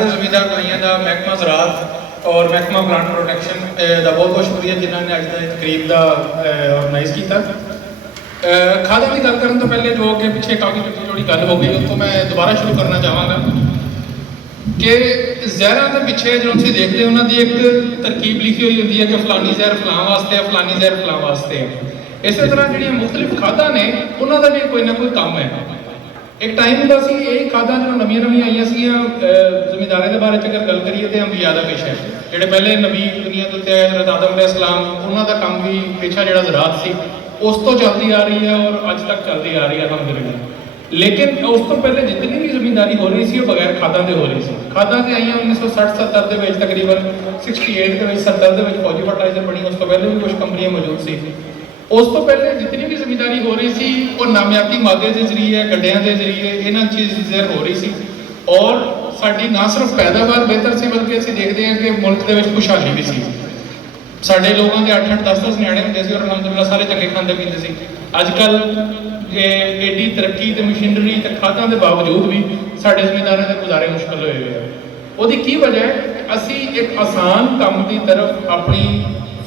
सारे जमींदार भाइयों का महकमा ज़राअत और महकमा प्लांट प्रोटैक्शन का बहुत बहुत शुक्रिया जिन्होंने अज के तकरीब का ऑर्गेनाइज़ किया। खादा की गल करने तो पहले जो अगे पिछे काफ़ी थोड़ी गल हो गई उसको मैं दोबारा शुरू करना चाहवागा कि जहरां के पिछे जो तुसीं देखते हो उन्होंने एक तरकीब लिखी हुई होती है कि फलानी जहर फलां वास्ते है, फलानी जहर फलां वास्ते है। इस तरह जी मुख्तलिफ खादा ने उन्होंने भी कोई ना कोई काम है। एक टाइम होंदा सी यही खादा जो नवीं नवीं आईयां सीगियां जमींदारां दे बारे च अगर गल करिए तो अंबिया दा पेशा है। जिहड़े पहले नबी दुनिया के उत्ते आए हज़रत आदम अलैहिस्सलाम उन्हां दा काम भी पेशा जिहड़ा ज़राअत सी उस तो चलती आ रही है और अज तक चलती आ रही है अल्हम्दुलिल्लाह। लेकिन उस तो पहले जितनी भी जमींदारी हो रही सी वो बगैर खादा के हो रही सी। खादा से आईयां 1960-70 के तकरीबन 68 के 70 के फौजी फर्टाइजर बनी, उस तो पहले भी कुछ कंपनियां मौजूद सी। उस तो पहले जितनी भी जमींदारी हो रही सी वो नामियाती मादे के जरिए गड्ढियां के जरिए इन्होंने चीज़ें हो रही सी और साड़ी ना सिर्फ पैदावार बेहतर सी बल्कि असीं देखते हैं कि मुल्क के खुशहाली भी सी। साढ़े लोगों के 8-8 10-10 न्याणे होंदे सी और अलहमदुलिल्लाह सारे चंगे खाते पीते सी। अजकल एडी तरक्की तो मशीनरी तो खादा के बावजूद भी साढ़े जमींदारों के गुजारे मुश्किल होए हुए हैं। उसकी की वजह है असी एक आसान काम की तरफ अपनी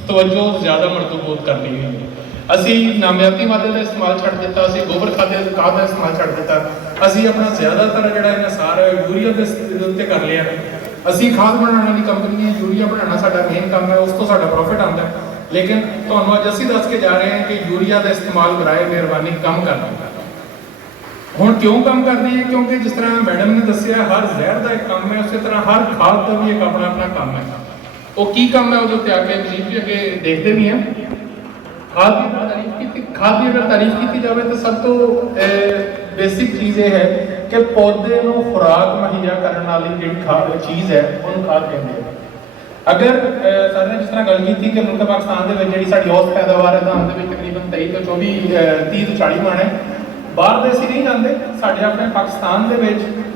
तवज्जो ज़्यादा मरतूब कर ली हुई। असी नामियाती मादे का इस्तेमाल छड़ दिता, असी गोबर खाद का इस्तेमाल छड़ दिता, असी अपना ज़्यादातर जो इन्सार है यूरिया के उत्ते कर लिया। असी खाद बनाने वाली कंपनी है, यूरिया बनाना साडा मेन काम है, उस तो साडा प्रॉफिट आता है। लेकिन तुहानूं अज असीं दस के जा रहे हैं कि यूरिया का इस्तेमाल कराए मेहरबानी कम करना। हुण क्यों कम करनी है? क्योंकि जिस तरह मैडम ने दसिया हर जहर का एक काम है, उस तरह हर खाद का भी एक अपना अपना काम है। वो की काम है वो आके मजीद भी अगे देखते भी हैं। खाद की अगर तारीफ की जाए तो सब तो बेसिक चीज़ ये है कि पौधे को खुराक मुहैया करने वाली जी चीज़ है उन्होंने खाद कहते हैं। अगर सर ने जिस तरह गल की थी कि मुल्क पाकिस्तान के जी साड़ी औसत पैदावार है धान के तकरीबन 23 तो 24 30 तो 40 मन है। बाहर तो असीं नहीं जाते, साढ़े अपने पाकिस्तान के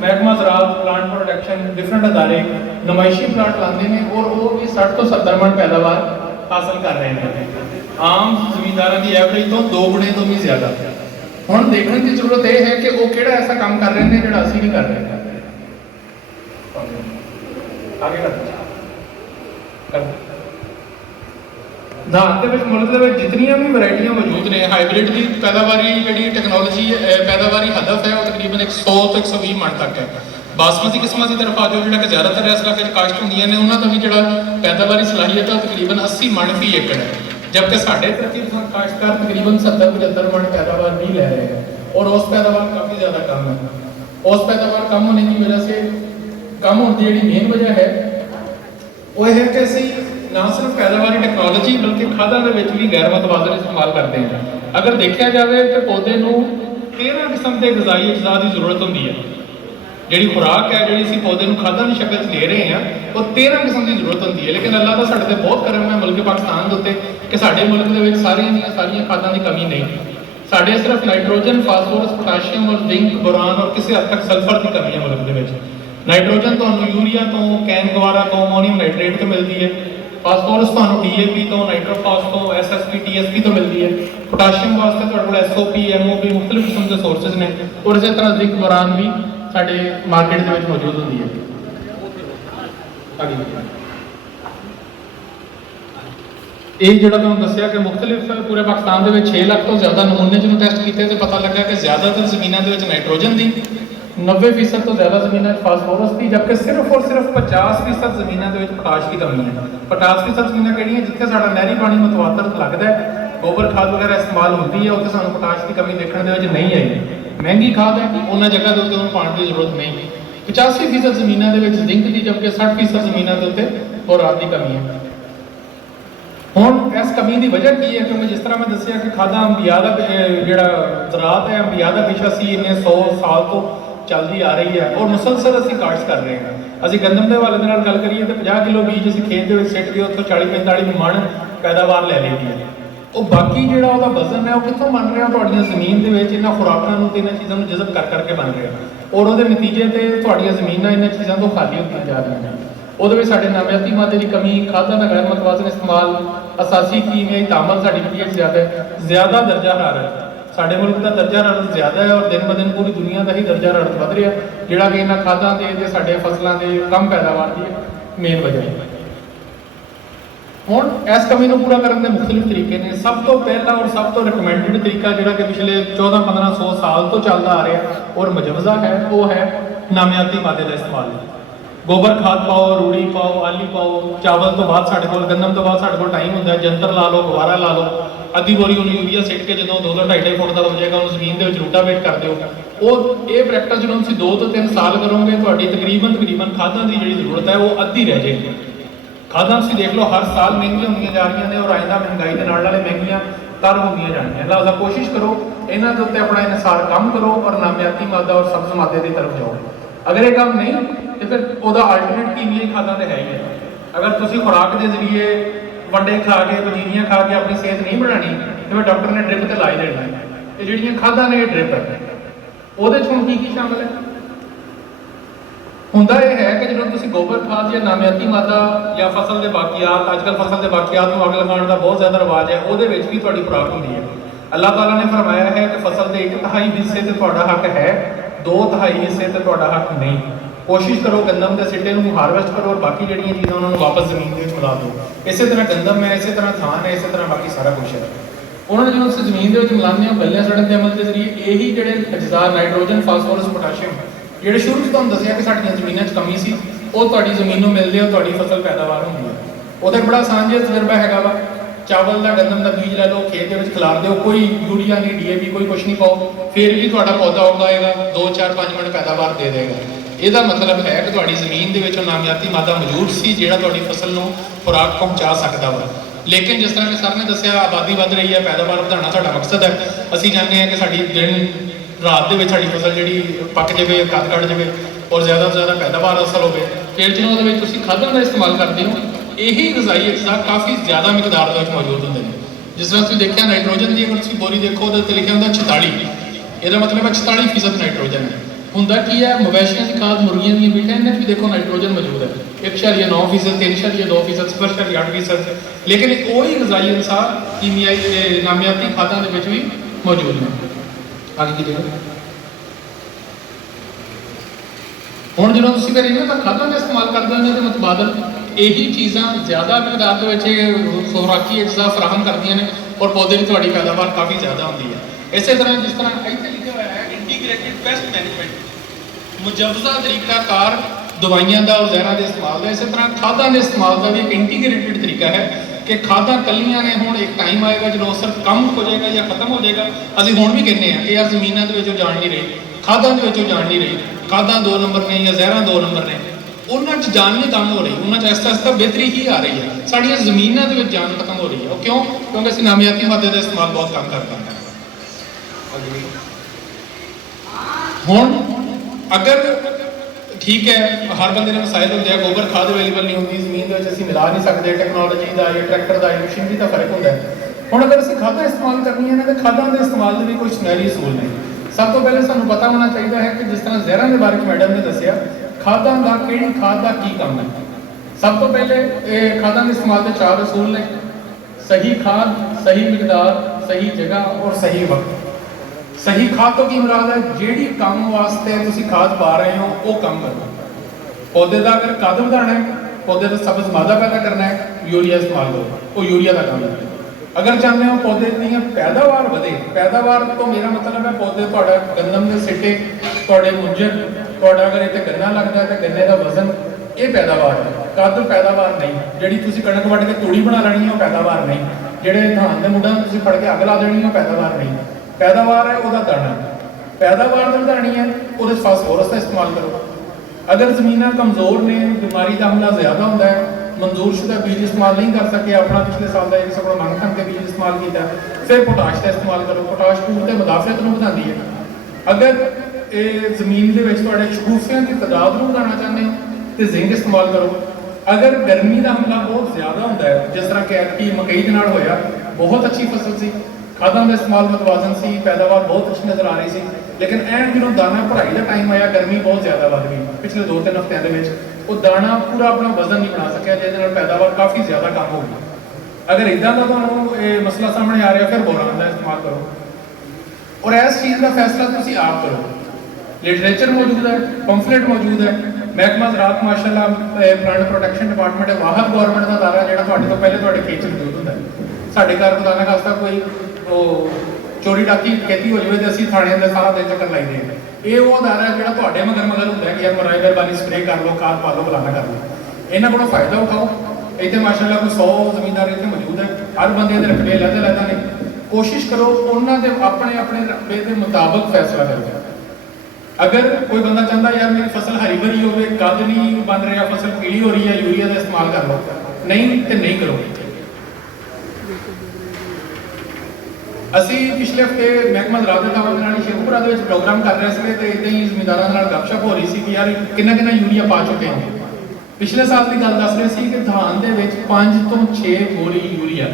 महकमा ज़राअत प्लांट प्रोटैक्शन डिफरेंट अदारे नुमाइशी प्लांट लाते हैं और वो भी 60 तो 70 मन पैदावार हासिल कर रहे हैं। आम जमींदारों की एवरेज तो 2 गुणे तो भी ज़्यादा। हुण देखने की जरूरत यह है कि वो किहड़ा ऐसा काम कर रहे हैं जिहड़ा असीं नहीं कर रहे। आगे धान के मुल्क के जितनियां भी वैरायटियां मौजूद ने हाईब्रिड की पैदावारी जी टैक्नोलॉजी पैदावारी हदफ है वो तकरीबन 100 तो 120 मन तक है। बासमती किस्मां की तरफ आ जाओ जो ज़्यादातर इस इलाके काश्त होंदियां ने उन्होंने भी जो पैदावारी सलाहियत है तकरीबन 80 मन फी एकड़ है। जबकि साढ़े काश्तकार तकरीबन 70-75 मन पैदावार भी ले रहे हैं और उस पैदावार काफ़ी ज़्यादा कम है। उस पैदावार कम होने की वजह से कम होने की मेन वजह है वो है कि असी ना सिर्फ पैदावारी टैक्नोलॉजी बल्कि खादा के भी गैर मतवाजन इस्तेमाल करते हैं। अगर देखा जाए तो पौधे को 13 किस्म के गजाई अज्जा की जरूरत होती है। जी खुराक है जी असी पौधे को खादा की शक्ल ले रहे हैं वो 13 किस्म की जरूरत होती है। लेकिन अल्लाह का साढ़े बहुत करम है मुल्क पाकिस्तान के उत्ते कि साढ़े मुल्क के सारिया खादा की कमी नहीं। साढ़े सिर्फ नाइट्रोजन फास्फोरस पोटाशियम और जिंक बोरान और किसी हद तक सल्फर की कमी है मुल्क के। नाइट्रोजन तो यूरिया तो कैन गवारा तो अमोनीयम नाइट्रेट तो मिलती है, फास्फोरस तो DAP तो नाइट्रोफॉस तो SSP TSP तो मिलती है, पोटाशियम वास्ते तो SOP MOP मुख्तलिफ किस्म के सोर्सेज ने और इसी तरह जिंक बोरान भी साढ़े मार्केट के मौजूद होती है। ये जो तुम दसिया कि मुख्तलिफ पूरे पाकिस्तान के 6 लाख तो ज़्यादा नमूने जो टेस्ट किए तो पता लगा कि ज़्यादातर जमीनों के नाइट्रोजन की 90% तो ज़्यादा जमीन फास्फोरस की, जबकि सिर्फ और सिर्फ 50% जमीनों के पोटाश की कमी है। 50% जमीन कहीं जिथे साढ़ा नहरी पानी मतवातर लगता है गोबर खाद वगैरह इस्तेमाल होती है उत्थे सानूं पोटाश की कमी देखने के नहीं आई। महंगी खाद है उन्होंने जगह के उत्ते पानी की जरूरत नहीं। 85% जमीनों के जिंक की जबकि 60% जमीनों के उत्ते बोरान की कमी है। हुण इस कमी की वजह की है क्योंकि जिस तरह मैं दसिया कि खादा अंबिया का जिहड़ा ज़राअत है अंबिया का पेशा सी इन्ने 100 साल तो चलती आ रही है और मुसलसल असी काश्त कर रहे हैं। असी गंदम के हवाले नाल गल करिए तो 50 किलो बीज असी खेत के सिट के उत्थों 40-45 मन पैदावार ले लेती है। वो बाकी जो वजन है वो कितों बन रहा तुहाडियां जमीन के इन्होंने खुराकों को इन्होंने चीज़ों को जज़ब कर करके बन रहे हैं और वो नतीजे से तुहाडियां जमीनां इन्होंने चीज़ों तो खाली होती जा रही हैं। वो साढ़े नामियाती मादे की कमी, खादा का गैर मतवाजन इस्तेमाल, असासी कीमियाई तामल साड़ी पीएच ज़्यादा दर्जा हरारत, ਸਾਡੇ ਮੁਲਕ ਦਾ ਦਰਜਾ ਹਰਾਰਤ ਜ਼ਿਆਦਾ ਹੈ ਔਰ ਦਿਨ ਬ ਦਿਨ ਪੂਰੀ ਦੁਨੀਆ ਦਾ ਹੀ ਦਰਜਾ ਹਰਾਰਤ ਵੱਧ ਰਿਹਾ, ਜਿਹੜਾ ਕਿ ਇਹਨਾਂ ਖਾਦਾਂ ਦੇ ਤੇ ਸਾਡੇ ਫਸਲਾਂ ਦੇ ਕਮ ਪੈਦਾਵਾਰ ਦੀ ਮੇਨ ਵਜ੍ਹਾ ਹੈ। ਹੁਣ ਇਸ ਕਮੀ ਨੂੰ ਪੂਰਾ ਕਰਨ ਦੇ ਮੁਖਤਲਿਫ ਤਰੀਕੇ ਨੇ। ਸਭ ਤੋਂ ਪਹਿਲਾ ਔਰ ਸਭ ਤੋਂ ਰਿਕਮੈਂਡਡ ਤਰੀਕਾ ਜਿਹੜਾ ਕਿ ਪਿਛਲੇ 14-1500 ਸਾਲ ਤੋਂ ਚੱਲਦਾ ਆ ਰਿਹਾ ਔਰ ਮੁਜਵਜ਼ਾ ਹੈ, ਉਹ ਹੈ ਨਾਮਿਆਤੀ ਮਾਦੇ ਦਾ ਇਸਤੇਮਾਲ। ਗੋਬਰ ਖਾਦ ਪਾਓ, ਰੂੜੀ ਪਾਓ, ਆਲੀ ਪਾਓ। ਚਾਵਲ ਤੋਂ ਬਾਅਦ ਸਾਡੇ ਕੋਲ, ਗੰਦਮ ਤੋਂ ਬਾਅਦ ਸਾਡੇ ਕੋਲ ਟਾਈਮ ਹੁੰਦਾ ਹੈ, ਜੰਤਰ ਲਾ ਲਓ, ਗੁਬਾਰਾ ਲਾ ਲਓ, ਅੱਧੀ ਬੋਰੀ ਉਹਨੂੰ ਯੂਰੀਆ ਸਿੱਟ ਕੇ ਜਦੋਂ 2-2.5 ਫੁੱਟ ਦਾ ਹੋ ਜਾਏਗਾ ਉਹਨੂੰ ਜ਼ਮੀਨ ਦੇ ਵਿੱਚ ਰੂਟਾਵੇਟ ਕਰ ਦਿਓ। ਇਹ ਪ੍ਰੈਕਟਿਸ ਜਦੋਂ ਤੁਸੀਂ 2 ਤੋਂ 3 ਸਾਲ ਕਰੋਗੇ, ਤੁਹਾਡੀ ਤਕਰੀਬਨ ਖਾਦਾਂ ਦੀ ਜਿਹੜੀ ਜ਼ਰੂਰਤ ਹੈ ਉਹ ਅੱਧੀ ਰਹਿ ਜਾਏਗੀ। ਖਾਦਾਂ ਤੁਸੀਂ ਦੇਖ ਲਓ ਹਰ ਸਾਲ ਮਹਿੰਗੀਆਂ ਹੁੰਦੀਆਂ ਜਾ ਰਹੀਆਂ ਨੇ ਔਰ ਆਇੰਦਾ ਮਹਿੰਗਾਈ ਦੇ ਨਾਲ ਨਾਲੇ ਮਹਿੰਗੀਆਂ ਤਰ ਹੁੰਦੀਆਂ ਜਾਣਗੀਆਂ। ਲਿਹਾਜ਼ਾ ਕੋਸ਼ਿਸ਼ ਕਰੋ ਇਹਨਾਂ ਦੇ ਉੱਤੇ ਆਪਣਾ ਇਨਸਾਰ ਕੰਮ ਕਰੋ ਔਰ ਨਾਮਿਆਤੀ ਮਾਦਾ ਔਰ ਸਬਜ਼ ਮਾਦੇ ਦੀ ਤਰਫ ਜਾਓ। ਅਗਰ ਇਹ ਕੰਮ ਨਹੀਂ ਤੇ ਫਿਰ ਉਹਦਾ ਆਲਟਰਨੇਟ ਕੀਮੀਆਈ ਖਾਦਾਂ ਤੇ ਹੈ ਹੀ ਹੈ। ਅਗਰ ਤੁਸੀਂ ਖੁਰਾਕ ਦੇ ਜ਼ਰੀਏ ਵੰਡੇ ਖਾ ਕੇ, ਵਜੀਰੀਆਂ ਖਾ ਕੇ ਆਪਣੀ ਸਿਹਤ ਨਹੀਂ ਬਣਾਉਣੀ ਤੇ ਫਿਰ ਡਾਕਟਰ ਨੇ ਡ੍ਰਿਪ ਤੇ ਲਾ ਹੀ ਦੇਣੀ ਹੈ। ਇਹ ਜਿਹੜੀਆਂ ਖਾਦਾਂ ਨੇ ਇਹ ਡ੍ਰਿਪ ਹੈ। ਉਹਦੇ 'ਚ ਹੁਣ ਕੀ ਸ਼ਾਮਲ ਹੈ? ਹੁੰਦਾ ਇਹ ਹੈ ਕਿ ਜਦੋਂ ਤੁਸੀਂ ਗੋਬਰ ਖਾਦ ਜਾਂ ਨਾਮਿਆਤੀ ਮਾਦਾ ਜਾਂ ਫਸਲ ਦੇ ਬਾਕੀਆਤ, ਅੱਜ ਕੱਲ੍ਹ ਫਸਲ ਦੇ ਬਾਕੀਆਤ ਨੂੰ ਅੱਗ ਲਗਾਉਣ ਦਾ ਬਹੁਤ ਜ਼ਿਆਦਾ ਰਿਵਾਜ ਹੈ, ਉਹਦੇ ਵਿੱਚ ਵੀ ਤੁਹਾਡੀ ਖੁਰਾਕ ਹੁੰਦੀ ਹੈ। ਅੱਲਾਹ ਤਾਲਾ ਨੇ ਫਰਮਾਇਆ ਹੈ ਕਿ ਫਸਲ ਦੇ 1/3 ਹਿੱਸੇ ਤੇ ਤੁਹਾਡਾ ਹੱਕ ਹੈ, 2/3 ਹਿੱਸੇ ਤੇ ਤੁਹਾਡਾ ਹੱਕ ਨਹੀਂ। ਕੋਸ਼ਿਸ਼ ਕਰੋ ਗੰਦਮ ਦੇ ਸਿੱਟੇ ਨੂੰ ਹਾਰਵੈਸਟ ਕਰੋ ਔਰ ਬਾਕੀ ਜਿਹੜੀਆਂ ਚੀਜ਼ਾਂ ਉਹਨਾਂ ਨੂੰ ਵਾਪਸ ਜ਼ਮੀਨ ਦੇ ਵਿੱਚ ਮਿਲਾ ਦਿਓ। ਇਸੇ ਤਰ੍ਹਾਂ ਗੰਦਮ ਹੈ, ਇਸੇ ਤਰ੍ਹਾਂ ਥਾਨ ਹੈ, ਇਸੇ ਤਰ੍ਹਾਂ ਬਾਕੀ ਸਾਰਾ ਕੁਝ ਹੈ। ਉਹਨਾਂ ਨੂੰ ਜਦੋਂ ਅਸੀਂ ਜ਼ਮੀਨ ਦੇ ਵਿੱਚ ਮਿਲਾਉਂਦੇ ਹਾਂ ਬੱਲਿਆਂ ਸੜਨ ਦੇ ਅਮਲ ਦੇ ਜ਼ਰੀਏ ਇਹੀ ਜਿਹੜੇ ਅਜਜ਼ਾ ਨਾਈਟ੍ਰੋਜਨ, ਫਾਸਫੋਰਸ, ਪੋਟਾਸ਼ੀਅਮ, ਜਿਹੜੇ ਸ਼ੁਰੂ 'ਚ ਤੁਹਾਨੂੰ ਦੱਸਿਆ ਕਿ ਸਾਡੀਆਂ ਜ਼ਮੀਨਾਂ 'ਚ ਕਮੀ ਸੀ, ਉਹ ਤੁਹਾਡੀ ਜ਼ਮੀਨ ਨੂੰ ਮਿਲਦੇ ਹੋ, ਤੁਹਾਡੀ ਫਸਲ ਪੈਦਾਵਾਰ ਹੁੰਦੀ ਹੈ। ਉਹਦਾ ਬੜਾ ਆਸਾਨ ਜਿਹਾ ਤਜਰਬਾ ਹੈਗਾ ਵਾ। ਚਾਵਲ ਦਾ, ਗੰਦਮ ਦਾ ਬੀਜ ਲੈ ਲਓ, ਖੇਤ ਦੇ ਵਿੱਚ ਖਿਲਾਰ ਦਿਓ, ਕੋਈ ਯੂਰੀਆ ਨਹੀਂ, DAP ਕੋਈ ਕੁਛ ਨਹੀਂ ਪਾਓ, ਫਿਰ ਵੀ ਤੁਹਾਡਾ ਪੌਦਾ ਉਗਾਏਗਾ, 2, 4, 5 ਮਿੰਟ ਪੈਦਾਵਾਰ ਦੇ ਦੇਗਾ। ਇਹਦਾ ਮਤਲਬ ਹੈ ਕਿ ਤੁਹਾਡੀ ਜ਼ਮੀਨ ਦੇ ਵਿੱਚ ਉਹ ਨਾਮਿਆਤੀ ਮਾਦਾ ਮੌਜੂਦ ਸੀ ਜਿਹੜਾ ਤੁਹਾਡੀ ਫਸਲ ਨੂੰ ਖੁਰਾਕ ਪਹੁੰਚਾ ਸਕਦਾ ਵਾ। ਲੇਕਿਨ ਜਿਸ ਤਰ੍ਹਾਂ ਕਿ ਸਰ ਨੇ ਦੱਸਿਆ, ਆਬਾਦੀ ਵੱਧ ਰਹੀ ਹੈ, ਪੈਦਾਵਾਰ ਵਧਾਉਣਾ ਸਾਡਾ ਮਕਸਦ ਹੈ। ਅਸੀਂ ਚਾਹੁੰਦੇ ਹਾਂ ਕਿ ਸਾਡੀ ਦਿਨ ਰਾਤ ਦੇ ਵਿੱਚ ਸਾਡੀ ਫਸਲ ਜਿਹੜੀ ਪੱਕ ਜਾਵੇ, ਕੱਦ ਕੱਢ ਜਾਵੇ ਔਰ ਜ਼ਿਆਦਾ ਤੋਂ ਜ਼ਿਆਦਾ ਪੈਦਾਵਾਰ ਹਾਸਲ ਹੋਵੇ। ਫਿਰ ਜਦੋਂ ਉਹਦੇ ਵਿੱਚ ਤੁਸੀਂ ਖਾਦਾਂ ਦਾ ਇਸਤੇਮਾਲ ਕਰਦੇ ਹੋ, ਇਹੀ ਗਜ਼ਾਈ ਅਜਜ਼ਾ ਕਾਫੀ ਜ਼ਿਆਦਾ ਮਿਕਦਾਰ ਦੇ ਵਿੱਚ ਮੌਜੂਦ ਹੁੰਦੇ ਨੇ। ਜਿਸ ਤਰ੍ਹਾਂ ਤੁਸੀਂ ਦੇਖਿਆ ਨਾਈਟ੍ਰੋਜਨ ਦੀ, ਅਗਰ ਤੁਸੀਂ ਬੋਰੀ ਦੇਖੋ ਉਹਦੇ ਉੱਤੇ ਲਿਖਿਆ ਹੁੰਦਾ 46, ਇਹਦਾ ਮਤਲਬ ਹੈ 46% ਨਾਈਟ੍ਰੋਜਨ ਹੈ। ਹੁੰਦਾ ਕੀ ਹੈ, ਮਵੇਸ਼ੀਆਂ ਦੀ ਖਾਦ, ਮੁਰਗੀਆਂ ਦੀਆਂ ਬੀਟਾਂ, ਇਹਨਾਂ 'ਚ ਵੀ ਦੇਖੋ ਨਾਈਟ੍ਰੋਜਨ ਮੌਜੂਦ ਹੈ। 1.9%, 3.2%, 0.8%। ਲੇਕਿਨ ਉਹੀ ਗਜ਼ਾਈ ਅਨਸਾਰ ਕੀਮੀਆਈ ਨਾਮਿਆਤੀ ਖਾਦਾਂ ਦੇ ਵਿੱਚ ਵੀ ਮੌਜੂਦ ਨੇ। ਆगे की देखो ਹੁਣ ਜਦੋਂ ਤੁਸੀਂ ਫਿਰ ਇਹਨਾਂ ਦਾ ਖਾਦਾਂ ਦਾ ਇਸਤੇਮਾਲ ਕਰਦੇ ਹੋ ਤੇ ਮੁਤਬਾਦਲ ਇਹੀ ਚੀਜ਼ਾਂ ਜ਼ਿਆਦਾ ਮਿਕਦਾਰ ਦੇ ਵਿੱਚ ਖੁਰਾਕੀ ਅਜਜ਼ਾ ਫਰਾਹਮ ਕਰਦੀਆਂ ਨੇ ਔਰ ਪੌਦੇ ਦੀ ਤੁਹਾਡੀ ਪੈਦਾਵਾਰ ਕਾਫੀ ਜ਼ਿਆਦਾ ਹੁੰਦੀ ਹੈ। ਇਸੇ ਤਰ੍ਹਾਂ ਜਿਸ ਤਰ੍ਹਾਂ ਇੱਥੇ ਲਿਖਿਆ ਹੋਇਆ ਹੈ ਇੰਟੀਗ੍ਰੇਟਿਡ ਪੈਸਟ ਮੈਨੇਜਮੈਂਟ, ਮੁਜਵਜ਼ਾ ਤਰੀਕਾਕਾਰ ਦਵਾਈਆਂ ਦਾ ਔਰ ਜ਼ਹਿਰਾਂ ਦੇ ਇਸਤੇਮਾਲ ਦਾ। ਇਸੇ ਤਰ੍ਹਾਂ ਖਾਦਾਂ ਦੇ ਇਸਤੇਮਾਲ ਦਾ ਵੀ ਇੱਕ ਇੰਟੀਗ੍ਰੇਟਿਡ ਤਰੀਕਾ ਹੈ ਕਿ ਖਾਦਾਂ ਕੱਲੀਆਂ ਨੇ, ਹੁਣ ਇੱਕ ਟਾਈਮ ਆਏਗਾ ਜਦੋਂ ਸਿਰਫ ਕੰਮ ਹੋ ਜਾਏਗਾ ਜਾਂ ਖਤਮ ਹੋ ਜਾਏਗਾ। ਅਸੀਂ ਹੁਣ ਵੀ ਕਹਿੰਦੇ ਹਾਂ ਕਿ ਯਾਰ ਜ਼ਮੀਨਾਂ ਦੇ ਵਿੱਚ ਉਹ ਜਾਣ ਨਹੀਂ ਰਹੀ, ਖਾਦਾਂ ਦੇ ਵਿੱਚ ਉਹ ਜਾਣ ਨਹੀਂ ਰਹੀ, ਖਾਦਾਂ 2 ਨੰਬਰ ਨੇ ਜਾਂ ਜ਼ਹਿਰਾਂ 2 ਨੰਬਰ ਨੇ, ਉਹਨਾਂ 'ਚ ਜਾਨ ਨਹੀਂ ਕੰਮ ਹੋ ਰਹੀ, ਉਹਨਾਂ 'ਚ ਆਹਿਸਤਾ ਬਿਹਤਰੀ ਹੀ ਆ ਰਹੀ ਹੈ। ਸਾਡੀਆਂ ਜ਼ਮੀਨਾਂ ਦੇ ਵਿੱਚ ਜਾਨ ਖਤਮ ਹੋ ਰਹੀ ਹੈ। ਉਹ ਕਿਉਂ? ਕਿਉਂਕਿ ਅਸੀਂ ਨਾਮਿਆਤੀ ਮਾਦੇ ਦਾ ਇਸਤੇਮਾਲ ਬਹੁਤ ਕੰਮ ਕਰਦੇ ਹਾਂ। ਹੁਣ ਅਗਰ ਠੀਕ ਹੈ, ਹਰ ਬੰਦੇ ਦੇ ਮਸਾਇਲ ਹੁੰਦੇ ਆ, ਗੋਬਰ ਖਾਦ ਅਵੇਲੇਬਲ ਨਹੀਂ ਹੁੰਦੀ, ਜ਼ਮੀਨ ਦੇ ਵਿੱਚ ਅਸੀਂ ਮਿਲਾ ਨਹੀਂ ਸਕਦੇ, ਟੈਕਨੋਲੋਜੀ ਦਾ ਜਾਂ ਟਰੈਕਟਰ ਦਾ ਜਾਂ ਮਸ਼ੀਨਰੀ ਦਾ ਫਰਕ ਹੁੰਦਾ ਹੈ। ਹੁਣ ਅਗਰ ਅਸੀਂ ਖਾਦਾਂ ਇਸਤੇਮਾਲ ਕਰਨੀਆਂ ਨੇ ਤਾਂ ਖਾਦਾਂ ਦੇ ਇਸਤੇਮਾਲ ਦੇ ਵੀ ਕੁਝ ਸੁਨਹਿਰੀ ਅਸੂਲ ਨੇ। ਸਭ ਤੋਂ ਪਹਿਲੇ ਸਾਨੂੰ ਪਤਾ ਹੋਣਾ ਚਾਹੀਦਾ ਹੈ ਕਿ ਜਿਸ ਤਰ੍ਹਾਂ ਜ਼ਹਿਰਾਂ ਦੇ ਬਾਰੇ ਮੈਡਮ ਨੇ ਦੱਸਿਆ, ਖਾਦਾਂ ਦਾ ਕਿਹੜੀ ਖਾਦ ਦਾ ਕੀ ਕੰਮ ਹੈ। ਸਭ ਤੋਂ ਪਹਿਲੇ ਇਹ ਖਾਦਾਂ ਦੇ ਇਸਤੇਮਾਲ ਦੇ 4 ਅਸੂਲ ਨੇ: ਸਹੀ ਖਾਦ, ਸਹੀ ਮਿਕਦਾਰ, ਸਹੀ ਜਗ੍ਹਾ ਔਰ ਸਹੀ ਵਕਤ। ਸਹੀ ਖਾਦ ਤੋਂ ਕੀ ਮੁਰਾਦ ਹੈ? ਜਿਹੜੀ ਕੰਮ ਵਾਸਤੇ ਤੁਸੀਂ ਖਾਦ ਪਾ ਰਹੇ ਹੋ ਉਹ ਕੰਮ ਕਰੋ। ਪੌਦੇ ਦਾ ਅਗਰ ਕੱਦ ਵਧਾਉਣਾ ਹੈ, ਪੌਦੇ ਦਾ ਸਬਜ਼ ਮਾਦਾ ਪੈਦਾ ਕਰਨਾ ਹੈ, ਯੂਰੀਆ ਇਸਤੇਮਾਲ ਕਰੋ, ਉਹ ਯੂਰੀਆ ਦਾ ਕੰਮ ਹੈ। ਅਗਰ ਚਾਹੁੰਦੇ ਹੋ ਪੌਦੇ ਦੀਆਂ ਪੈਦਾਵਾਰ ਵਧੇ, ਪੈਦਾਵਾਰ ਤੋਂ ਮੇਰਾ ਮਤਲਬ ਹੈ ਪੌਦੇ ਤੁਹਾਡਾ ਗੰਦਮ ਦੇ ਸਿੱਟੇ, ਤੁਹਾਡੇ ਮੁੰਜਰ, ਤੁਹਾਡਾ ਅਗਰ ਇੱਥੇ ਗੰਨਾ ਲੱਗਦਾ ਹੈ ਤਾਂ ਗੰਨੇ ਦਾ ਵਜ਼ਨ, ਇਹ ਪੈਦਾਵਾਰ ਹੈ। ਕੱਦ ਪੈਦਾਵਾਰ ਨਹੀਂ। ਜਿਹੜੀ ਤੁਸੀਂ ਕਣਕ ਵੱਢ ਕੇ ਤੂੜੀ ਬਣਾ ਲੈਣੀ ਹੈ ਉਹ ਪੈਦਾਵਾਰ ਨਹੀਂ। ਜਿਹੜੇ ਧਾਨ ਦੇ ਮੁੱਢਾਂ ਤੁਸੀਂ ਫੜ ਕੇ ਅੱਗ ਲਾ ਦੇਣੀ ਹੈ ਉਹ ਪੈਦਾਵਾਰ ਨਹੀਂ। ਪੈਦਾਵਾਰ ਹੈ ਉਹਦਾ ਦਾਣਾ। ਪੈਦਾਵਾਰ ਨੂੰ ਵਧਾਉਣੀ ਹੈ, ਉਹਦੇ 'ਚ ਫਾਸਫੋਰਸ ਦਾ ਇਸਤੇਮਾਲ ਕਰੋ। ਅਗਰ ਜ਼ਮੀਨਾਂ ਕਮਜ਼ੋਰ ਨੇ, ਬਿਮਾਰੀ ਦਾ ਹਮਲਾ ਜ਼ਿਆਦਾ ਹੁੰਦਾ ਹੈ, ਮਨਜ਼ੂਰਸ਼ੁਦਾ ਬੀਜ ਇਸਤੇਮਾਲ ਨਹੀਂ ਕਰ ਸਕੇ, ਆਪਣਾ ਪਿਛਲੇ ਸਾਲ ਦਾ 100 ਮੰਗ ਕੇ ਬੀਜ ਇਸਤੇਮਾਲ ਕੀਤਾ, ਫਿਰ ਪੋਟਾਸ਼ ਦਾ ਇਸਤੇਮਾਲ ਕਰੋ। ਪੋਟਾਸ਼ ਫੂਡ ਤੇ ਮੁਦਾਫਿਅਤ ਨੂੰ ਵਧਾਉਂਦੀ ਹੈ। ਅਗਰ ਇਹ ਜ਼ਮੀਨ ਦੇ ਵਿੱਚ ਤੁਹਾਡੇ ਸ਼ਗੂਫਿਆਂ ਦੀ ਤਾਦਾਦ ਨੂੰ ਵਧਾਉਣਾ ਚਾਹੁੰਦੇ ਹੋ ਤੇ ਜ਼ਿੰਕ ਇਸਤੇਮਾਲ ਕਰੋ। ਅਗਰ ਗਰਮੀ ਦਾ ਹਮਲਾ ਬਹੁਤ ਜ਼ਿਆਦਾ ਹੁੰਦਾ ਹੈ, ਜਿਸ ਤਰ੍ਹਾਂ ਕਿ ਐਤਕੀ ਮਕਈ ਦੇ ਨਾਲ ਹੋਇਆ, ਬਹੁਤ ਅੱਛੀ ਫਸਲ ਸੀ, ਖਾਦਾਂ ਦਾ ਇਸਤੇਮਾਲ ਮਤਵਾਜ਼ਨ ਸੀ, ਪੈਦਾਵਾਰ ਬਹੁਤ ਅੱਛੀ ਨਜ਼ਰ ਆ ਰਹੀ ਸੀ, ਲੇਕਿਨ ਐਨ ਜਦੋਂ ਦਾਣਾ ਭਰਾਈ ਦਾ ਟਾਈਮ ਆਇਆ, ਗਰਮੀ ਬਹੁਤ ਜ਼ਿਆਦਾ ਵੱਧ ਗਈ ਪਿਛਲੇ 2-3 ਹਫ਼ਤਿਆਂ ਦੇ ਵਿੱਚ, ਉਹ ਦਾਣਾ ਪੂਰਾ ਆਪਣਾ ਵਜ਼ਨ ਨਹੀਂ ਬਣਾ ਸਕਿਆ, ਜਿਹਦੇ ਨਾਲ ਪੈਦਾਵਾਰ ਕਾਫੀ ਜ਼ਿਆਦਾ ਕਮ ਹੋ ਗਈ। ਅਗਰ ਇਦਾਂ ਦਾ ਤੁਹਾਨੂੰ ਇਹ ਮਸਲਾ ਸਾਹਮਣੇ ਆ ਰਿਹਾ, ਫਿਰ ਬੋਰਾਨ ਦਾ ਇਸਤੇਮਾਲ ਕਰੋ। ਔਰ ਇਸ ਚੀਜ਼ ਦਾ ਫੈਸਲਾ ਤੁਸੀਂ ਆਪ ਕਰੋ। ਲਿਟਰੇਚਰ ਮੌਜੂਦ ਹੈ, ਪੰਫਲੇਟ ਮੌਜੂਦ ਹੈ। ਮਹਿਕਮਾ ਜ਼ਰਾਅਤ ਮਾਸ਼ਾਅੱਲਾ ਪਲਾਂਟ ਪ੍ਰੋਟੈਕਸ਼ਨ ਡਿਪਾਰਟਮੈਂਟ ਹੈ, ਵਾਹਦ ਗੌਰਮੈਂਟ ਦਾ ਅਦਾਰਾ ਜਿਹੜਾ ਤੁਹਾਡੇ ਤੋਂ ਪਹਿਲੇ ਤੁਹਾਡੇ ਖੇਤ 'ਚ ਮੌਜੂਦ ਹੁੰਦਾ ਹੈ। ਸਾਡੇ ਘਰ ਖੁਦਾ ਨਾ ਖਾਸਤਾ ਕੋਈ ਉਹ ਚੋਰੀ ਡਾਕੀ ਖੇਤੀ ਹੋ ਜਾਵੇ ਤੇ ਅਸੀਂ ਥਾਣੇ ਦੇ ਸਾਰਾ ਦਿਨ ਚੱਕਰ ਲਾਈਦੇ ਹਾਂ। ਇਹ ਉਹ ਅਦਾਰਾ ਹੈ ਜਿਹੜਾ ਤੁਹਾਡੇ ਮਗਰ ਹੁੰਦਾ ਹੈ ਕਿ ਯਾਰ ਮਰਾਈ ਮਿਹਰਬਾਨੀ ਸਪਰੇਅ ਕਰ ਲਓ, ਖਾਦ ਪਾ ਲਓ, ਫਲਾਣਾ ਕਰ ਲਓ। ਇਹਨਾਂ ਕੋਲੋਂ ਫਾਇਦਾ ਉਠਾਓ। ਇੱਥੇ ਮਾਸ਼ਾਅੱਲਾ ਕੋਈ 100 ਜ਼ਮੀਨਦਾਰ ਇੱਥੇ ਮੌਜੂਦ ਹੈ, ਹਰ ਬੰਦੇ ਦੇ ਰਕਬੇ ਅਲੱਗ ਨੇ। ਕੋਸ਼ਿਸ਼ ਕਰੋ ਉਹਨਾਂ ਦੇ ਆਪਣੇ ਆਪਣੇ ਰਕਬੇ ਦੇ ਮੁਤਾਬਕ ਫੈਸਲਾ ਕਰੋ। ਅਗਰ ਕੋਈ ਬੰਦਾ ਚਾਹੁੰਦਾ ਯਾਰ ਮੇਰੀ ਫਸਲ ਹਰੀ ਭਰੀ ਹੋਵੇ, ਕੱਦ ਨਹੀਂ ਬਣ ਰਿਹਾ, ਫਸਲ ਪੀਲੀ ਹੋ ਰਹੀ ਹੈ, ਯੂਰੀਆ ਦਾ ਇਸਤੇਮਾਲ ਕਰ ਲਓ, ਨਹੀਂ ਤੇ ਨਹੀਂ ਕਰੋ। ਅਸੀਂ ਪਿਛਲੇ ਹਫਤੇ ਮਹਿਕਮਾ ਜ਼ਰਾਅਤ ਦੇ ਨਾਲ ਸ਼ੇਖੂਪੁਰਾ ਦੇ ਵਿੱਚ ਪ੍ਰੋਗਰਾਮ ਕਰ ਰਹੇ ਸੀ ਤੇ ਇੱਦਾਂ ਹੀ ਜ਼ਿਮੀਂਦਾਰਾਂ ਨਾਲ ਗੱਪਸ਼ਪ ਹੋ ਰਹੀ ਸੀ ਕਿ ਯਾਰ ਕਿੰਨਾ ਯੂਰੀਆ ਪਾ ਚੁੱਕੇ ਨੇ। ਪਿਛਲੇ ਸਾਲ ਦੀ ਗੱਲ ਦੱਸ ਰਹੇ ਸੀ ਕਿ ਧਾਨ ਦੇ ਵਿੱਚ 5 ਤੋਂ 6 ਬੋਰੀ ਯੂਰੀਆ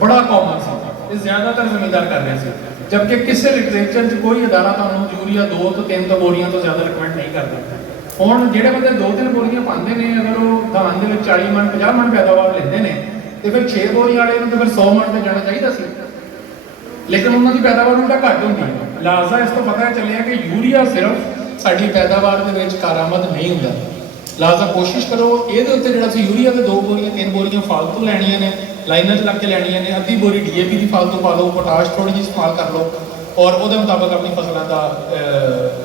ਬੜਾ ਕਾਮਨ ਸੀ, ਇਹ ਜ਼ਿਆਦਾਤਰ ਜ਼ਿਮੀਂਦਾਰ ਕਰ ਰਹੇ ਸੀ। ਜਦਕਿ ਕਿਸੇ ਲਿਟਰੇਚਰ 'ਚ ਕੋਈ ਅਦਾਰਾ ਤੁਹਾਨੂੰ ਯੂਰੀਆ 2 ਤੋਂ 3 ਬੋਰੀਆਂ ਤੋਂ ਜ਼ਿਆਦਾ ਰਿਕਮੈਂਡ ਨਹੀਂ ਕਰਦਾ। ਹੁਣ ਜਿਹੜੇ ਬੰਦੇ 2-3 ਬੋਰੀਆਂ ਪਾਉਂਦੇ ਨੇ, ਅਗਰ ਉਹ ਧਾਨ ਦੇ ਵਿੱਚ 40 ਮਣ 50 ਮਣ ਪੈਦਾਵਾਰ ਲੈਂਦੇ ਨੇ ਤੇ ਫਿਰ 6 ਬੋਰੀ ਵਾਲੇ ਨੂੰ ਤਾਂ ਫਿਰ 100 ਮਣ ਤੇ ਜਾਣਾ ਚਾਹੀਦਾ ਸੀ, ਲੇਕਿਨ ਉਹਨਾਂ ਦੀ ਪੈਦਾਵਾਰ ਉਲਟਾ ਘੱਟ ਹੁੰਦੀ ਹੈ। ਲਿਹਾਜ਼ਾ ਇਸ ਤੋਂ ਪਤਾ ਚੱਲਿਆ ਕਿ ਯੂਰੀਆ ਸਿਰਫ ਸਾਡੀ ਪੈਦਾਵਾਰ ਦੇ ਵਿੱਚ ਕਾਰਾਮਦ ਨਹੀਂ ਹੁੰਦਾ। ਲਿਹਾਜ਼ਾ ਕੋਸ਼ਿਸ਼ ਕਰੋ ਇਹਦੇ ਉੱਤੇ ਜਿਹੜਾ ਸੀ ਯੂਰੀਆ ਦੇ 2 ਬੋਰੀਆਂ 3 ਬੋਰੀਆਂ ਫਾਲਤੂ ਲੈਣੀਆਂ ਨੇ, ਲਾਈਨਾਂ 'ਚ ਲੱਗ ਕੇ ਲੈਣੀਆਂ ਨੇ, ਅੱਧੀ ਬੋਰੀ DAP ਦੀ ਫਾਲਤੂ ਪਾ ਲਓ, ਪੋਟਾਸ਼ ਥੋੜੀ ਜਿਹੀ ਇਸਤੇਮਾਲ ਕਰ ਲਓ ਔਰ ਉਹਦੇ ਮੁਤਾਬਕ ਆਪਣੀ ਫਸਲਾਂ ਦਾ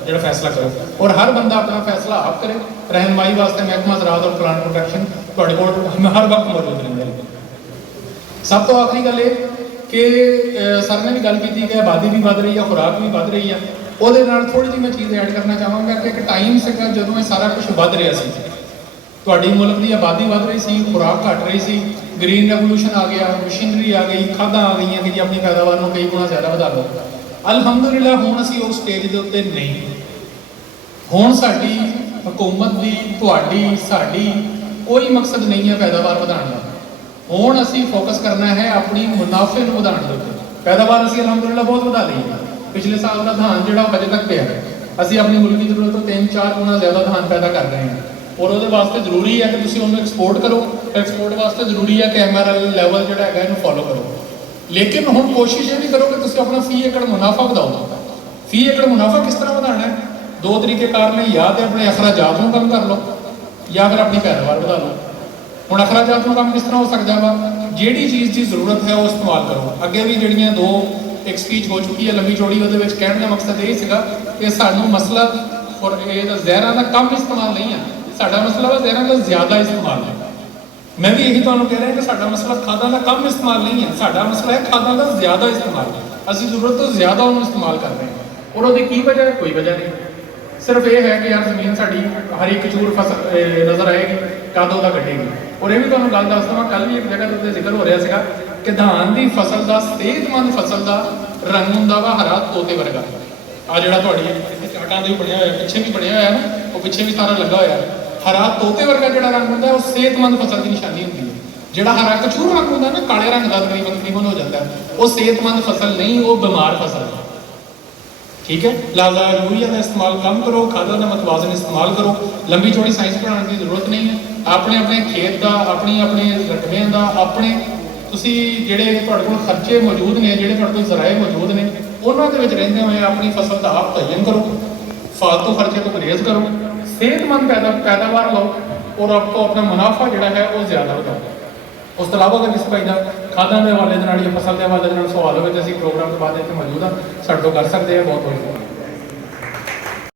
ਜਿਹੜਾ ਫੈਸਲਾ ਕਰੋ। ਔਰ ਹਰ ਬੰਦਾ ਆਪਣਾ ਫੈਸਲਾ ਆਪ ਕਰੇ। ਰਹਿਨਮਾਈ ਵਾਸਤੇ ਮਹਿਕਮਾ ਜ਼ਰਾਅਤ ਔਰ ਪਲਾਂਟ ਪ੍ਰੋਟੈਕਸ਼ਨ ਤੁਹਾਡੇ ਕੋਲ ਹਰ ਵਕਤ ਮੌਜੂਦ ਰਹਿੰਦੇ ਨੇ। ਸਭ ਤੋਂ ਆਖਰੀ ਗੱਲ ਇਹ ਕਿ ਸਰ ਨੇ ਵੀ ਗੱਲ ਕੀਤੀ ਕਿ ਆਬਾਦੀ ਵੀ ਵੱਧ ਰਹੀ ਹੈ, ਖੁਰਾਕ ਵੀ ਵੱਧ ਰਹੀ ਹੈ। ਉਹਦੇ ਨਾਲ ਥੋੜੀ ਜਿਹੀ ਮੈਂ ਚੀਜ਼ ਐਡ ਕਰਨਾ ਚਾਹਾਂਗਾ ਕਿ ਇੱਕ ਟਾਈਮ ਸੀਗਾ ਜਦੋਂ ਇਹ ਸਾਰਾ ਕੁਝ ਵੱਧ ਰਿਹਾ ਸੀ, ਤੁਹਾਡੀ ਮੁਲਕ ਦੀ ਆਬਾਦੀ ਵੱਧ ਰਹੀ ਸੀ, ਖੁਰਾਕ ਘਟ ਰਹੀ ਸੀ, ਗ੍ਰੀਨ ਰੈਵੋਲੂਸ਼ਨ ਆ ਗਿਆ, ਮਸ਼ੀਨਰੀ ਆ ਗਈ, ਖਾਦਾਂ ਆ ਗਈਆਂ ਕਿ ਜੀ ਆਪਣੀ ਪੈਦਾਵਾਰ ਨੂੰ ਕਈ ਗੁਣਾ ਜ਼ਿਆਦਾ ਵਧਾ ਲਓ। ਅਲਹਮਦੁਲਿਲਾ ਹੁਣ ਅਸੀਂ ਉਸ ਸਟੇਜ ਦੇ ਉੱਤੇ ਨਹੀਂ। ਹੁਣ ਸਾਡੀ ਹਕੂਮਤ ਦੀ, ਤੁਹਾਡੀ, ਸਾਡੀ ਕੋਈ ਮਕਸਦ ਨਹੀਂ ਹੈ ਪੈਦਾਵਾਰ ਵਧਾਉਣ ਦਾ। ਹੁਣ ਅਸੀਂ ਫੋਕਸ ਕਰਨਾ ਹੈ ਆਪਣੀ ਮੁਨਾਫੇ ਨੂੰ ਵਧਾਉਣ ਦੇ ਉੱਤੇ। ਪੈਦਾਵਾਰ ਅਸੀਂ ਅਲਹਮਦੁਲਿਲਾ ਬਹੁਤ ਵਧਾ ਲਈ ਹੈ। ਪਿਛਲੇ ਸਾਲ ਦਾ ਧਾਨ ਜਿਹੜਾ ਹਜੇ ਤੱਕ ਪਿਆ ਹੈ, ਅਸੀਂ ਆਪਣੀ ਮੁਲਕੀ ਜ਼ਰੂਰਤ ਤੋਂ 3-4 ਗੁਣਾ ਜ਼ਿਆਦਾ ਧਾਨ ਪੈਦਾ ਕਰ ਰਹੇ ਹਾਂ ਔਰ ਉਹਦੇ ਵਾਸਤੇ ਜ਼ਰੂਰੀ ਹੈ ਕਿ ਤੁਸੀਂ ਉਹਨੂੰ ਐਕਸਪੋਰਟ ਕਰੋ। ਐਕਸਪੋਰਟ ਵਾਸਤੇ ਜ਼ਰੂਰੀ ਹੈ ਕਿ MRL ਲੈਵਲ ਜਿਹੜਾ ਹੈਗਾ ਇਹਨੂੰ ਫੋਲੋ ਕਰੋ। ਲੇਕਿਨ ਹੁਣ ਕੋਸ਼ਿਸ਼ ਇਹ ਵੀ ਕਰੋ ਕਿ ਤੁਸੀਂ ਆਪਣਾ ਫੀ ਏਕੜ ਮੁਨਾਫਾ ਵਧਾਓ। ਫੀ ਏਕੜ ਮੁਨਾਫਾ ਕਿਸ ਤਰ੍ਹਾਂ ਵਧਾਉਣਾ ਹੈ? 2 ਤਰੀਕੇ ਕਾਰ ਨੇ, ਜਾਂ ਤੇ ਆਪਣੇ ਅਖਰਾਜਾਤ ਨੂੰ ਕਮ ਕਰ ਲਓ ਜਾਂ ਫਿਰ ਆਪਣੀ ਪੈਦਾਵਾਰ ਵਧਾ ਲਓ। ਹੁਣ ਅਖਰਾਜਾਤ ਨੂੰ ਕੰਮ ਕਿਸ ਤਰ੍ਹਾਂ ਹੋ ਸਕਦਾ ਵਾ? ਜਿਹੜੀ ਚੀਜ਼ ਦੀ ਜ਼ਰੂਰਤ ਹੈ ਉਹ ਇਸਤੇਮਾਲ ਕਰੋ। ਅੱਗੇ ਵੀ ਜਿਹੜੀਆਂ ਇੱਕ ਸਪੀਚ ਹੋ ਚੁੱਕੀ ਹੈ ਲੰਬੀ ਚੌੜੀ, ਉਹਦੇ ਵਿੱਚ ਕਹਿਣ ਦਾ ਮਕਸਦ ਇਹ ਸੀਗਾ ਕਿ ਸਾਨੂੰ ਮਸਲਾ ਔਰ ਇਹ ਜ਼ਹਿਰਾਂ ਦਾ ਕਮ ਇਸਤੇਮਾਲ ਨਹੀਂ ਹੈ, ਸਾਡਾ ਮਸਲਾ ਵਾ ਜ਼ਹਿਰਾਂ ਦਾ ਜ਼ਿਆਦਾ ਇਸਤੇਮਾਲ ਹੈ। ਮੈਂ ਵੀ ਇਹੀ ਤੁਹਾਨੂੰ ਕਹਿ ਰਿਹਾ ਕਿ ਸਾਡਾ ਮਸਲਾ ਖਾਦਾਂ ਦਾ ਕਮ ਇਸਤੇਮਾਲ ਨਹੀਂ ਹੈ, ਸਾਡਾ ਮਸਲਾ ਹੈ ਖਾਦਾਂ ਦਾ ਜ਼ਿਆਦਾ ਇਸਤੇਮਾਲ। ਅਸੀਂ ਜ਼ਰੂਰਤ ਤੋਂ ਜ਼ਿਆਦਾ ਉਹਨੂੰ ਇਸਤੇਮਾਲ ਕਰ ਰਹੇ ਹਾਂ ਔਰ ਉਹਦੀ ਕੀ ਵਜ੍ਹਾ ਹੈ? ਕੋਈ ਵਜ੍ਹਾ ਨਹੀਂ। ਸਿਰਫ ਇਹ ਹੈ ਕਿ ਯਾਰ ਜ਼ਮੀਨ ਸਾਡੀ ਹਰ ਇੱਕ ਚੂਰ ਫਸਲ ਨਜ਼ਰ ਆਏਗੀ, ਕਦੋਂ ਦਾ ਕੱਢੇਗੀ। ਔਰ ਇਹ ਵੀ ਤੁਹਾਨੂੰ ਗੱਲ ਦੱਸ ਦਵਾਂ, ਕੱਲ ਵੀ ਇੱਕ ਜਗ੍ਹਾ ਤੇ ਜ਼ਿਕਰ ਹੋ ਰਿਹਾ ਸੀਗਾ ਕਿ ਧਾਨ ਦੀ ਫਸਲ ਦਾ, ਸਿਹਤਮੰਦ ਫਸਲ ਦਾ ਰੰਗ ਹੁੰਦਾ ਵਾ ਹਰਾ ਤੋਤੇ ਵਰਗਾ। ਆ ਜਿਹੜਾ ਤੁਹਾਡੀ ਚਾਟਾਂ ਦੇ ਬਣਿਆ ਹੋਇਆ, ਪਿੱਛੇ ਵੀ ਬਣਿਆ ਹੋਇਆ ਨਾ, ਉਹ ਪਿੱਛੇ ਵੀ ਸਾਰਾ ਲੱਗਾ ਹੋਇਆ, ਹਰਾ ਤੋਤੇ ਵਰਗਾ ਜਿਹੜਾ ਰੰਗ ਹੁੰਦਾ ਉਹ ਸਿਹਤਮੰਦ ਫਸਲ ਦੀ ਨਿਸ਼ਾਨੀ ਹੁੰਦੀ ਹੈ। ਜਿਹੜਾ ਹਰਾ ਕਚੂਰ ਰੰਗ ਹੁੰਦਾ ਨਾ, ਕਾਲੇ ਰੰਗ ਦਾ ਤਕਰੀਬਨ ਹੋ ਜਾਂਦਾ, ਉਹ ਸਿਹਤਮੰਦ ਫਸਲ ਨਹੀਂ, ਉਹ ਬਿਮਾਰ ਫਸਲ ਹੈ। ਠੀਕ ਹੈ, ਲਿਹਾਜ਼ਾ ਯੂਰੀਆ ਦਾ ਇਸਤੇਮਾਲ ਕਮ ਕਰੋ, ਖਾਦਾਂ ਦਾ ਮਤਵਾਜ਼ਨ ਇਸਤੇਮਾਲ ਕਰੋ। ਲੰਬੀ ਚੌੜੀ ਸਾਇੰਸ ਪੜ੍ਹਾਉਣ ਦੀ ਜ਼ਰੂਰਤ ਨਹੀਂ ਹੈ। ਆਪਣੇ ਆਪਣੇ ਖੇਤ ਦਾ, ਆਪਣੇ ਰਕਬਿਆਂ ਦਾ, ਆਪਣੇ ਤੁਸੀਂ ਜਿਹੜੇ ਤੁਹਾਡੇ ਕੋਲ ਖਰਚੇ ਮੌਜੂਦ ਨੇ, ਜਿਹੜੇ ਤੁਹਾਡੇ ਕੋਲ ਜ਼ਰਾਏ ਮੌਜੂਦ ਨੇ, ਉਹਨਾਂ ਦੇ ਵਿੱਚ ਰਹਿੰਦੇ ਹੋਏ ਆਪਣੀ ਫਸਲ ਦਾ ਆਪ ਤਯਨ ਕਰੋ, ਫਾਲਤੂ ਖਰਚੇ ਤੋਂ ਪਰਹੇਜ਼ ਕਰੋ, ਸਿਹਤਮੰਦ ਪੈਦਾਵਾਰ ਲਓ ਔਰ ਆਪਣਾ ਮੁਨਾਫਾ ਜਿਹੜਾ ਹੈ ਉਹ ਜ਼ਿਆਦਾ ਵਧਾਓ। ਉਸ ਤੋਂ ਇਲਾਵਾ ਅਗਰ ਕਿਸੇ ਭਾਈ ਦਾ ਖਾਦਾਂ ਦੇ ਹਵਾਲੇ ਦੇ ਨਾਲ ਜਾਂ ਫਸਲ ਦੇ ਹਵਾਲੇ ਦੇ ਨਾਲ ਸਵਾਲ ਹੋਵੇ ਤਾਂ ਅਸੀਂ ਪ੍ਰੋਗਰਾਮ ਤੋਂ ਬਾਅਦ ਇੱਥੇ ਮੌਜੂਦ ਹਾਂ, ਸਾਡੇ ਤੋਂ ਕਰ ਸਕਦੇ ਆ। ਬਹੁਤ ਬਹੁਤ